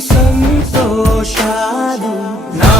sun